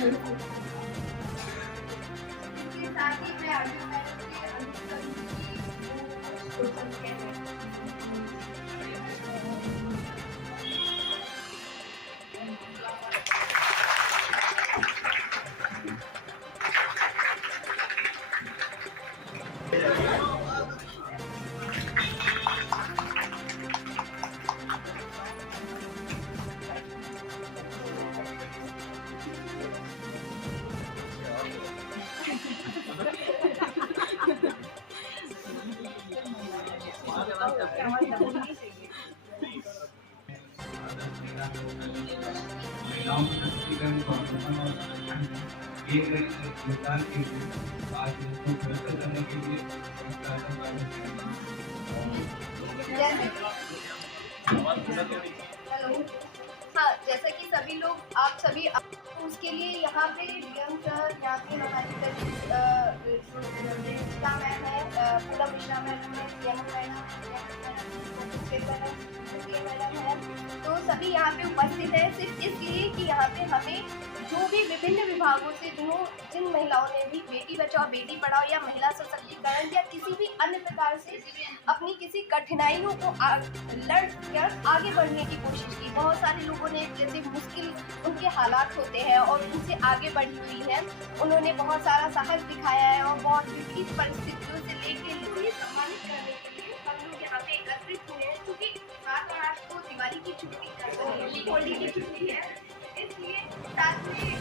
इसके साथ ही मैं आगे मैडम से अनुरोध करूंगी कि वो कुछ क्वेश्चन कहें। महिलाओं के सशक्तिकरण को समर्थन और संरक्षण में दिए गए योगदान के लिए आज इसको बेहतर करने के लिए हाँ, जैसा कि सभी लोग आप सभी तो उसके लिए यहाँ पे डीएम सर, यहाँ पे हमारी मिश्रा मैम है, पूनम मिश्रा मैम है, मैडम है, तो सभी यहाँ पे उपस्थित है सिर्फ इसलिए कि यहाँ पे हमें जो भी विभिन्न विभागों से जिन महिलाओं ने भी बेटी बचाओ बेटी पढ़ाओ या महिला सशक्तिकरण या किसी भी अन्य प्रकार से अपनी किसी कठिनाइयों को लड़ कर आगे बढ़ने की कोशिश की। बहुत सारे लोगों ने जैसे मुश्किल उनके हालात होते हैं और उनसे आगे बढ़ी हुई है, उन्होंने बहुत सारा साहस दिखाया है और बहुत विपरीत परिस्थितियों से लेके लिए सम्मानित करने के लिए हम लोग यहाँ पे एकत्रित हुए हैं। क्योंकि 7 मार्च को दिवाली की छुट्टी होली की छुट्टी है, इसलिए साथ में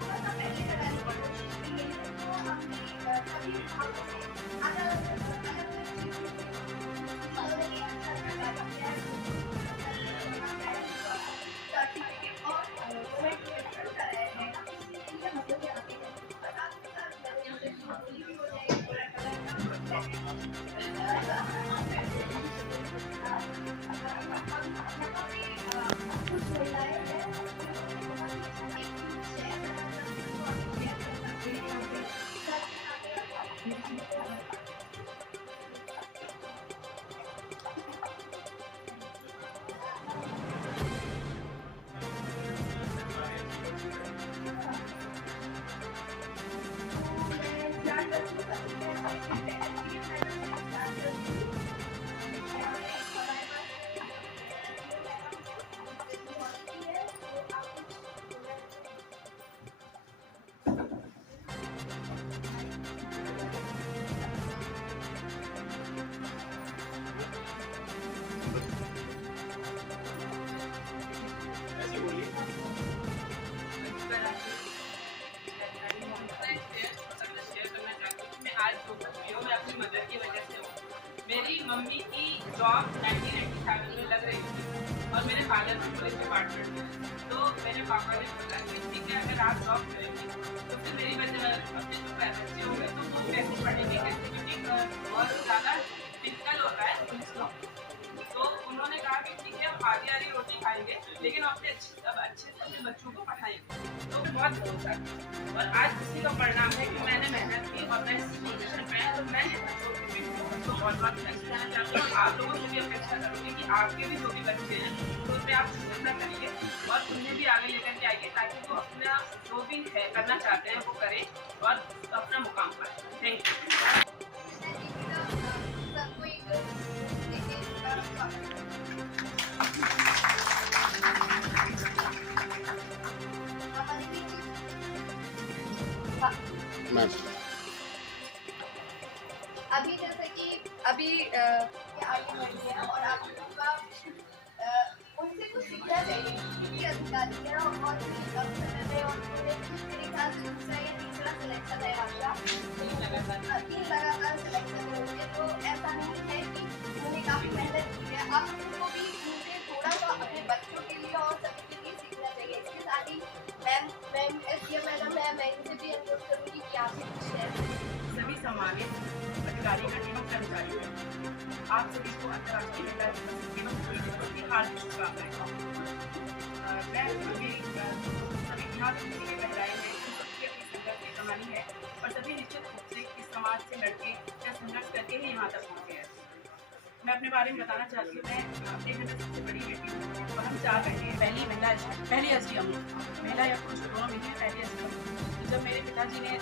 थोड़ा सा पहले लगाने की कोशिश की है। तो हमने सभी विभागों से अलग मदर की वजह से हो। मेरी मम्मी की जॉब 1997 में लग रही थी और मेरे फादर भी पुलिस डिपार्टमेंट में, तो मेरे पापा ने बोला कि ठीक है अगर आप जॉब करेंगे तो फिर मेरी वजह अपने जो बच्चे होंगे तो वो कैसे पढ़ेंगे कैसे, क्योंकि बहुत ज़्यादा डिफिकल्ट होता है पुलिस जॉब। तो उन्होंने कहा कि ठीक है हम आधी आधी रोटी खाएंगे लेकिन अपने अच्छे से अपने बच्चों को पढ़ाएंगे। तो बहुत भरोसा और आज उसी का परिणाम है कि मैंने मेहनत की और मैं इस पोजीशन पे तो मैं तो बहुत थैंक्स करना चाहती हूँ। आप लोगों से भी अपेक्षा करूँगी कि आपके भी जो भी बच्चे हैं तो उसमें आप चिंता करिए और उन्हें भी आगे लेकर के आइए ताकि वो अपना जो भी है करना चाहते हैं वो करें और अपना मुकाम पाए। Thank you. अभी जैसे कि आगे बढ़ी है और आप लोगों का उनसे कुछ सीखना चाहिए क्योंकि अधिकारी है और बहुत ही कम समय में और मेरे ख्याल से दूसरा या तीसरा सिलेक्शन है आपका, 3 लगातार सिलेक्शन होंगे। तो ऐसा नहीं है कि उन्होंने काफ़ी मेहनत की है, आप लोगों को भी उनसे थोड़ा सा अपने बच्चों के लिए और सभी के लिए सीखना चाहिए। इसके साथ ही मैम मैडम है, मैं इनसे भी अनुरोध करूँगी कि आप भी कुछ शेयर करें। सभी सम्मानित अधिकारीगण एवं कर्मचारी आप सभी को अंतर्राष्ट्रीय महिला दिवस एवं होली दिवस की हार्दिक शुभकामनाएं। मैं सभी यहाँ पे जितनी महिलाएं हैं सबकी अपनी संघर्ष की कहानी है और सभी निश्चित रूप से इस समाज से लड़के या संघर्ष करके ही यहाँ तक पहुँचे हैं। मैं अपने बारे में बताना चाहती हूँ, मैं अपने घर में सबसे बड़ी बेटी हूँ और हम 4 बहनें हैं। पहली SDM महिला या पुरुष दोनों में ही पहली पिताजी ने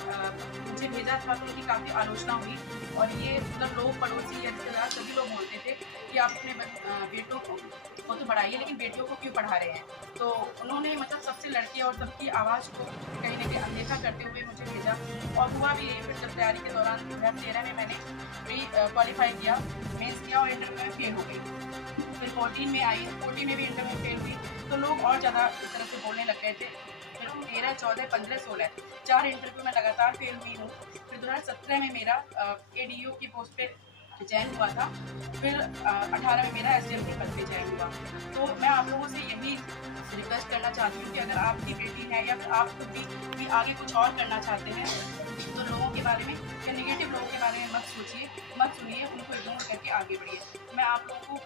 मुझे भेजा था तो उनकी काफ़ी आलोचना हुई और ये मतलब लोग पड़ोसी या रिश्तेदार सभी लोग बोलते थे कि आप अपने बेटों को तो बढ़ाइए लेकिन बेटियों को क्यों पढ़ा रहे हैं। तो उन्होंने मतलब सबसे लड़की और सबकी आवाज़ को कहीं ना कहीं अनदेखा करते हुए मुझे भेजा और हुआ भी यही। फिर जब तैयारी के दौरान 2013 में मैंने प्री क्वालिफाई किया, मेंस किया और इंटरव्यू में फेल हो गई। फिर 14 में आई, 14 में भी इंटरव्यू में फेल हुई तो लोग और ज़्यादा इस तरह से बोलने लग गए थे। फिर 13, 14, 15, 16 4 इंटरव्यू में लगातार फेल हुई हूँ। फिर 2017 में मेरा ADO की पोस्ट पे चयन हुआ था। फिर 18 में मेरा SDM के पद पे चयन हुआ। तो मैं आप लोगों से यही रिक्वेस्ट करना चाहती हूँ कि अगर आपकी बेटी है या फिर आप खुद भी आगे कुछ और करना चाहते हैं तो लोगों के बारे में या नेगेटिव लोगों के बारे में मत सोचिए, मत सुनिए, उनको इग्नोर करके आगे बढ़िए। मैं आप लोगों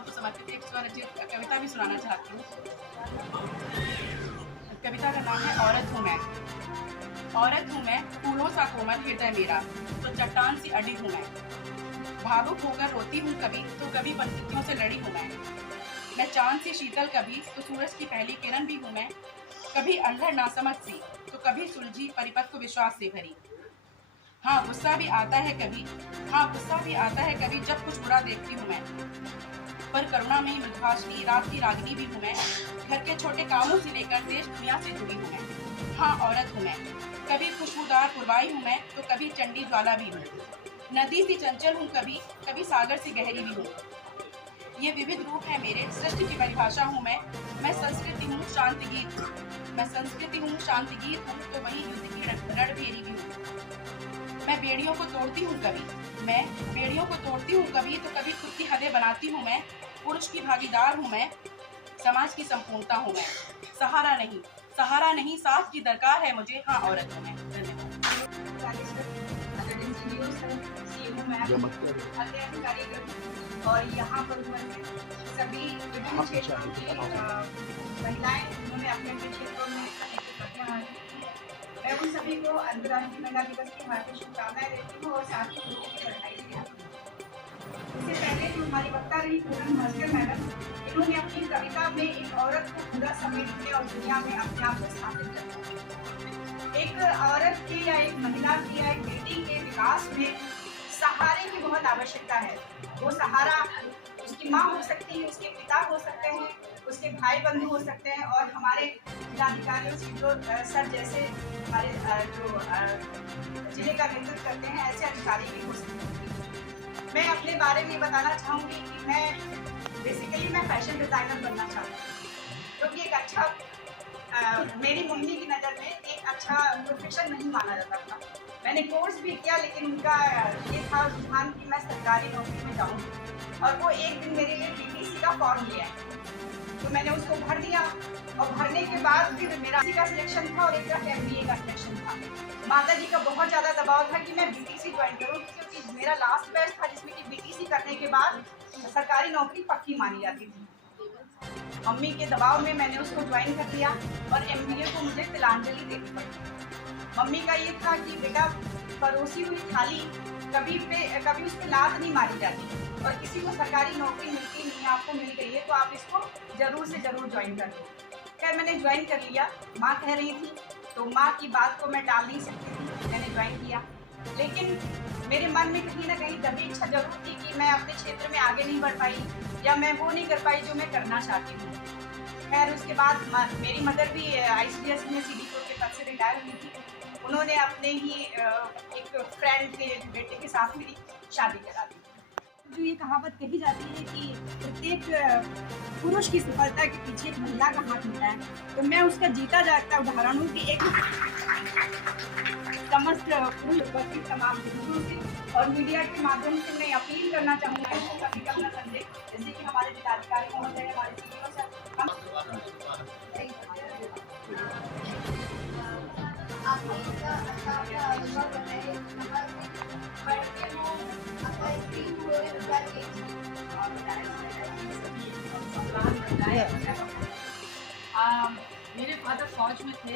को समर्पित एक स्वरचित कविता भी सुनाना चाहती हूँ। कविता का नाम है औरत हूँ मैं। औरत हूँ मैं, फूलों सा कोमल हृदय मेरा, तो चट्टान सी अड़ी हूँ मैं। भावुक होकर रोती हूँ कभी, तो कभी परिस्थितियों से लड़ी हूँ मैं चांद सी शीतल कभी, तो सूरज की पहली किरण भी हूँ मैं। कभी अंधर नासमझ सी, तो कभी सुलझी परिपक्व विश्वास से भरी। हाँ गुस्सा भी आता है कभी, जब कुछ बुरा देखती हूँ मैं। पर करुणा में मृदुभाषिनी, रात की रागिनी भी हूँ मैं। घर के छोटे कामों से लेकर देश दुनिया से जुड़ी हूँ मैं। हाँ औरत हूँ मैं, कभी खुशबूदार पुरवाई हूँ मैं, तो कभी चंडी ज्वाला भी हूँ। नदी सी चंचल हूँ कभी सागर से गहरी भी हूँ। ये विविध रूप है मेरे, सृष्टि की परिभाषा हूँ मैं संस्कृति हूँ शांति गीत हूँ, तो वहीं युद्ध की रणभेरी भी हूँ। मैं बेड़ियों को तोड़ती हूँ कभी, तो कभी खुद की हदें बनाती हूँ मैं। पुरुष की भागीदार हूँ मैं, समाज की संपूर्णता हूँ मैं। सहारा नहीं साथ की दरकार है मुझे। हाँ औरत हूँ मैं। धन्यवाद। और यहाँ पर सभी विभिन्न क्षेत्रों की महिलाएं उन्होंने अपने अपने क्षेत्रों में मैं उन सभी को अंतर्राष्ट्रीय महिला दिवस की हार्दिक शुभकामनाएं देती हूँ और साथ ही लोगों की बधाई भी देती हूँ। इससे पहले जो हमारी वक्ता रही पूनम भास्कर मैडम, इन्होंने अपनी कविता में एक औरत को पूरा समेटने और दुनिया में अपने आप को स्थापित करना, एक औरत के या एक महिला की या एक बेटी के विकास में सहारे की बहुत आवश्यकता है। वो सहारा उसकी माँ हो सकती है, उसके पिता हो सकते हैं, उसके भाई बंधु हो सकते हैं और हमारे जिलाधिकारियों से जो सर जैसे हमारे जो जिले का नेतृत्व करते हैं ऐसे अधिकारी भी हो सकते हैं। मैं अपने बारे में बताना चाहूँगी कि मैं बेसिकली फैशन डिज़ाइनर बनना चाहती हूँ, क्योंकि एक अच्छा मेरी मम्मी की नज़र में एक अच्छा प्रोफेशन नहीं माना जाता था। मैंने कोर्स भी किया लेकिन उनका ये था रुझान कि मैं सरकारी नौकरी में जाऊँगी और वो एक दिन मेरे लिए BTC का फॉर्म लिया तो मैंने उसको भर दिया और भरने के बाद फिर मेरा BTC का सिलेक्शन था और एक MBA का सिलेक्शन था। माता जी का बहुत ज़्यादा दबाव था कि मैं BTC ज्वाइन करूँ, क्योंकि मेरा लास्ट बैच था जिसमें कि BTC करने के बाद सरकारी नौकरी पक्की मानी जाती थी। मम्मी के दबाव में मैंने उसको ज्वाइन कर लिया और MBA को मुझे तिलांजलि देनी पड़ी। मम्मी का ये था कि बेटा परोसी हुई थाली कभी उस पर लात नहीं मारी जाती और किसी को सरकारी नौकरी मिलती नहीं, आपको मिल गई है तो आप इसको जरूर से जरूर ज्वाइन कर लो। खैर मैंने ज्वाइन कर लिया, माँ कह रही थी तो माँ की बात को मैं टाल नहीं सकती थी, मैंने ज्वाइन किया। लेकिन मेरे मन में कहीं ना कहीं दबी इच्छा जरूर थी कि मैं अपने क्षेत्र में आगे नहीं बढ़ पाई या मैं वो नहीं कर पाई जो मैं करना चाहती हूँ। खैर उसके बाद मेरी मदर भी ICDS में CD4 के पद से रिटायर हुई थी। उन्होंने अपने ही एक फ्रेंड के बेटे के साथ मेरी शादी करा दी। जो ये कहावत कही जाती है कि प्रत्येक पुरुष की सफलता के पीछे एक महिला का हाथ होता है, तो मैं उसका जीता जागता उदाहरण हूँ कि एक समस्त पुरुष तमाम पुरुषों से और मीडिया के माध्यम से मैं अपील करना चाहूँगी कि कभी कभी संदेश जैसे कि हमारे जिलाधिकारी महोदय, हमारे CEO सर, मेरे फादर फौज में थे,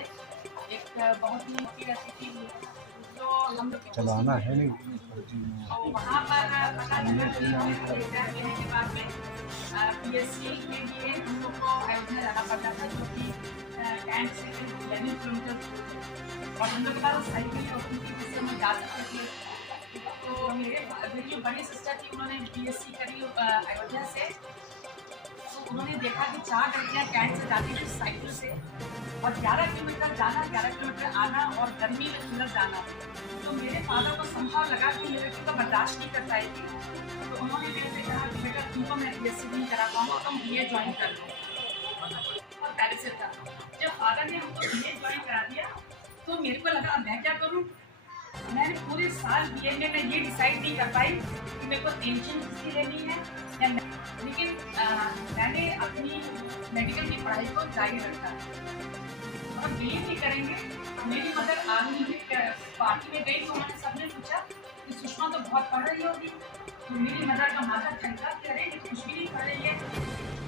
एक बहुत ही अच्छी रेसिपी तो हम लोग चलाना है नहीं और वहाँ पर पता चला कि एग्जाम देने के बाद में PSC के लिए हम लोग को अयोध्या जाना पड़ता था, जो कि कैंट से 11 किलोमीटर दूर, और हम लोग के पास साइकिल होती थी जिससे हम जा सकते थे। तो मेरी जो बड़ी सिस्टर थी उन्होंने BSc करी अयोध्या से। तो उन्होंने देखा कि 4 लड़कियाँ कैंट से जाती थी साइकिल से, और 11 किलोमीटर जाना, 11 किलोमीटर आना, और गर्मी में अंदर जाना। तो मेरे फादर को संभव लगा कि मेरे को तो बर्दाश्त नहीं कर पाएगी। तो उन्होंने मेरे से कहा कि बेटा तुमको मैं BSc नहीं करा पाऊँगा, तुम BA ज्वाइन कर लो, और पहले से था। जब फादर ने हमको BA ज्वाइन करा दिया तो मेरे को लगा अब मैं क्या करूँ। मैंने पूरे साल BA में मैं ये डिसाइड नहीं कर पाई कि मेरे को एंशिएंट हिस्ट्री लेनी है या लेकिन मैंने अपनी मेडिकल की पढ़ाई को जारी रखा। और BA नहीं करेंगे। मेरी मदर आर्मी पार्टी में गई तो उन्होंने सबने पूछा कि सुषमा तो बहुत पढ़ रही होगी। तो मेरी मदर का माथा ठंडा कि अरे ये कुछ भी नहीं पढ़ रही है।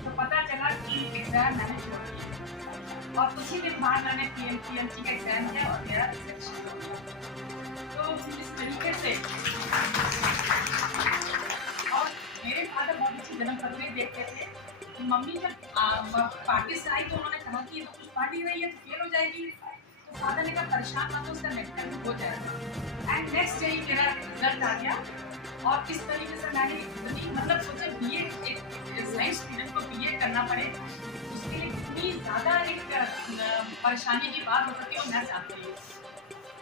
तो पता चला कि एग्जाम मैंने छोड़ दिया, और उसी दिन बाद मैंने PMC का एग्जाम किया और मेरा सिलेक्शन हो गया। तो इस तरीके से, और मेरे फादर बहुत अच्छी जन्मपत्री देखते थे। तो मम्मी जब पार्टी से आई तो उन्होंने कहा कि वो कुछ पढ़ नहीं रही है तो फेल हो जाएगी। तो फादर ने कहा परेशान मत हो, उसका मेडिकल हो जाएगा। एंड नेक्स्ट डे ही मेरा रिजल्ट आ गया, और इस तरीके से मैंने मतलब सोचा BA एक साइंस स्टूडेंट को BA करना पड़े, उसके लिए कितनी ज़्यादा एक परेशानी की बात हो सकती है, मैं जानती हूँ।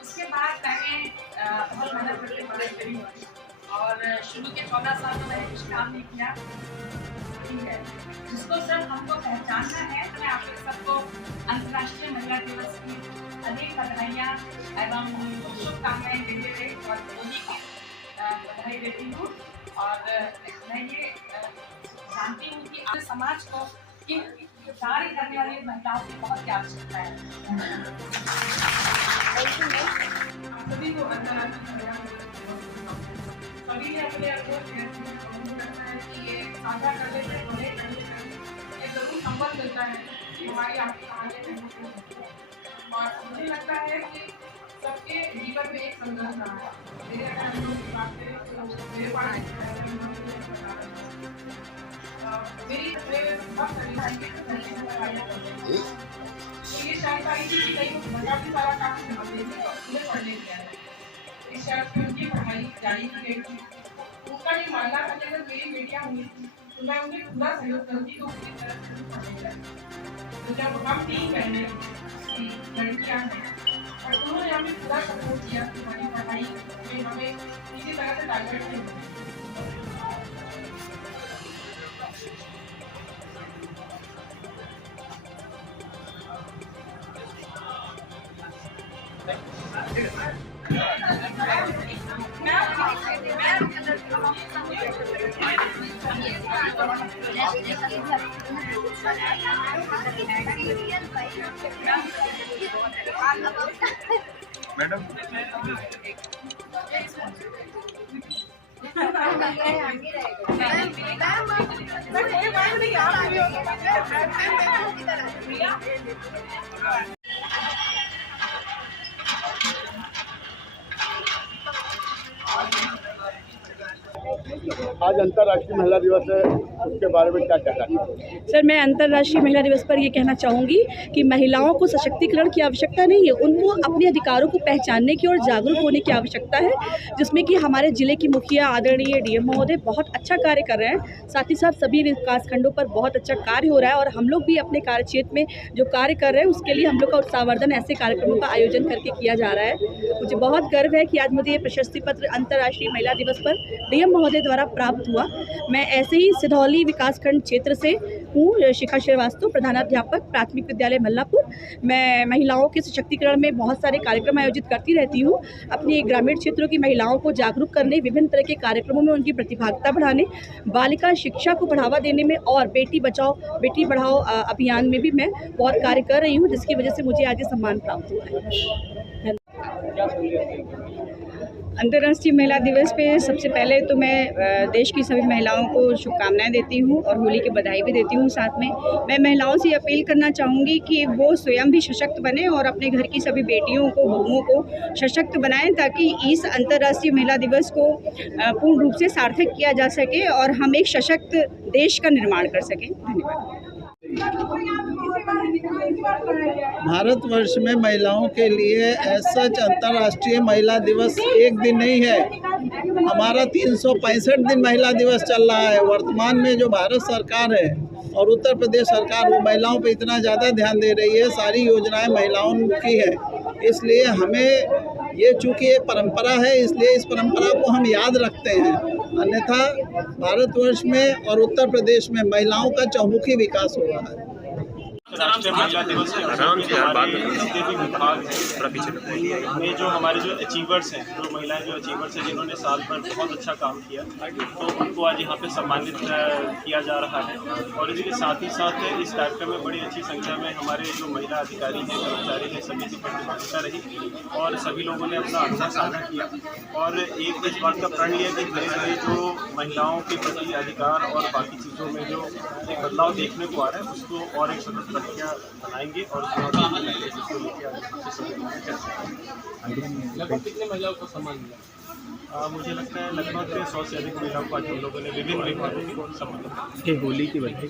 उसके बाद मैंने बहुत मेहनत करके पढ़ाई करी, और शुरू के 14 साल तो मैंने कुछ काम नहीं किया। ठीक है, जिसको सर हमको पहचानना है, तो मैं आप सबको अंतर्राष्ट्रीय महिला दिवस की अनेक बधाइयाँ एवं शुभकामनाएं देते हुए और होली की बधाई देती हूँ। और मैं ये जानती हूँ कि आज समाज को इन कार्य करने वाली महिलाओं की बहुत ही आवश्यकता है। सभी को अंतर्राष्ट्रीय महिला सभी ने अपने लगता है कि ये साझा कर लेते हैं, ये जरूर संबंध मिलता है कि हमारी आपकी कहानी में। और मुझे लगता है कि सबके जीवन में एक संघर्ष रहा है। मेरे अगर हम लोग की बात करें तो मेरे पास मेरी बहुत तो ये जानकारी थी कि कहीं काफ़ी सारा काम कर देती और पूरे पढ़ने गया है। इस शर्त में उनकी पढ़ाई जारी की गई थी। उनका ये मानना था कि अगर मेरी बेटियाँ हुई तो मैं उन्हें पूरा सहयोग करती तो पूरी तरह से पढ़ने लगी। तो जब हम 3 बहनें लड़कियाँ हैं और उन्होंने हमें पूरा सपोर्ट किया कि हमारी पढ़ाई में हमें किसी तरह से डाइवर्ट नहीं हुई। मैडम आज अंतर्राष्ट्रीय महिला दिवस है, उसके बारे में क्या कहना चाहिए? सर, मैं अंतर्राष्ट्रीय महिला दिवस पर ये कहना चाहूँगी कि महिलाओं को सशक्तिकरण की आवश्यकता नहीं है, उनको अपने अधिकारों को पहचानने की और जागरूक होने की आवश्यकता है, जिसमें कि हमारे ज़िले की मुखिया आदरणीय DM महोदय बहुत अच्छा कार्य कर रहे हैं। साथ ही साथ सभी विकासखंडों पर बहुत अच्छा कार्य हो रहा है, और हम लोग भी अपने कार्य क्षेत्र में जो कार्य कर रहे हैं उसके लिए हम लोग का उत्साहवर्धन ऐसे कार्यक्रमों का आयोजन करके किया जा रहा है। मुझे बहुत गर्व है कि आज मुझे ये प्रशस्ति पत्र अंतर्राष्ट्रीय महिला दिवस पर DM महोदय द्वारा प्राप्त हुआ। मैं ऐसे ही सिधौली विकासखंड क्षेत्र से हूँ, शिखा श्रीवास्तव, प्रधानाध्यापक, प्राथमिक विद्यालय मल्लापुर। मैं महिलाओं के सशक्तिकरण में बहुत सारे कार्यक्रम आयोजित करती रहती हूँ। अपने ग्रामीण क्षेत्रों की महिलाओं को जागरूक करने, विभिन्न तरह के कार्यक्रमों में उनकी प्रतिभागिता बढ़ाने, बालिका शिक्षा को बढ़ावा देने में और बेटी बचाओ बेटी पढ़ाओ अभियान में भी मैं बहुत कार्य कर रही हूँ, जिसकी वजह से मुझे आज ये सम्मान प्राप्त हुआ है। अंतर्राष्ट्रीय महिला दिवस पे सबसे पहले तो मैं देश की सभी महिलाओं को शुभकामनाएं देती हूँ और होली की बधाई भी देती हूँ। साथ में मैं महिलाओं से अपील करना चाहूँगी कि वो स्वयं भी सशक्त बने और अपने घर की सभी बेटियों को, बहुओं को सशक्त बनाएं, ताकि इस अंतर्राष्ट्रीय महिला दिवस को पूर्ण रूप से सार्थक किया जा सके और हम एक सशक्त देश का निर्माण कर सकें। धन्यवाद। भारतवर्ष में महिलाओं के लिए ऐसा अंतर्राष्ट्रीय महिला दिवस एक दिन नहीं है, हमारा 365 दिन महिला दिवस चल रहा है। वर्तमान में जो भारत सरकार है और उत्तर प्रदेश सरकार, वो महिलाओं पे इतना ज़्यादा ध्यान दे रही है, सारी योजनाएं महिलाओं की है। इसलिए हमें ये चूँकि एक परंपरा है, इसलिए इस परंपरा को हम याद रखते हैं। अन्यथा भारतवर्ष में और उत्तर प्रदेश में महिलाओं का चहुमुखी विकास हो रहा है। राष्ट्रीय महिला दिवस के अवसर पे हमारे जितने भी विभाग में जो हमारे जो अचीवर्स हैं, जो महिलाएं जो अचीवर्स हैं, जिन्होंने साल भर बहुत अच्छा काम किया, तो उनको आज यहाँ पे सम्मानित किया जा रहा है। और इसके साथ ही साथ इस कार्यक्रम में बड़ी अच्छी संख्या में हमारे जो महिला अधिकारी हैं, कर्मचारी हैं, सभी की प्रतिभागिता रही और सभी लोगों ने अपना अनुभव साझा किया और एक इस बात का प्रण लिया कि धीरे धीरे जो महिलाओं के प्रति अधिकार और बाकी चीज़ों में जो एक बदलाव देखने को आ रहा है, उसको और एक सतत बनाएंगे और लगभग कितने महिलाओं को सम्मान मिला? मुझे लगता है लगभग 100 से अधिक महिलाओं को आज हम लोगों ने विभिन्न विभागों को सम्मानित किया। होली की बधाई।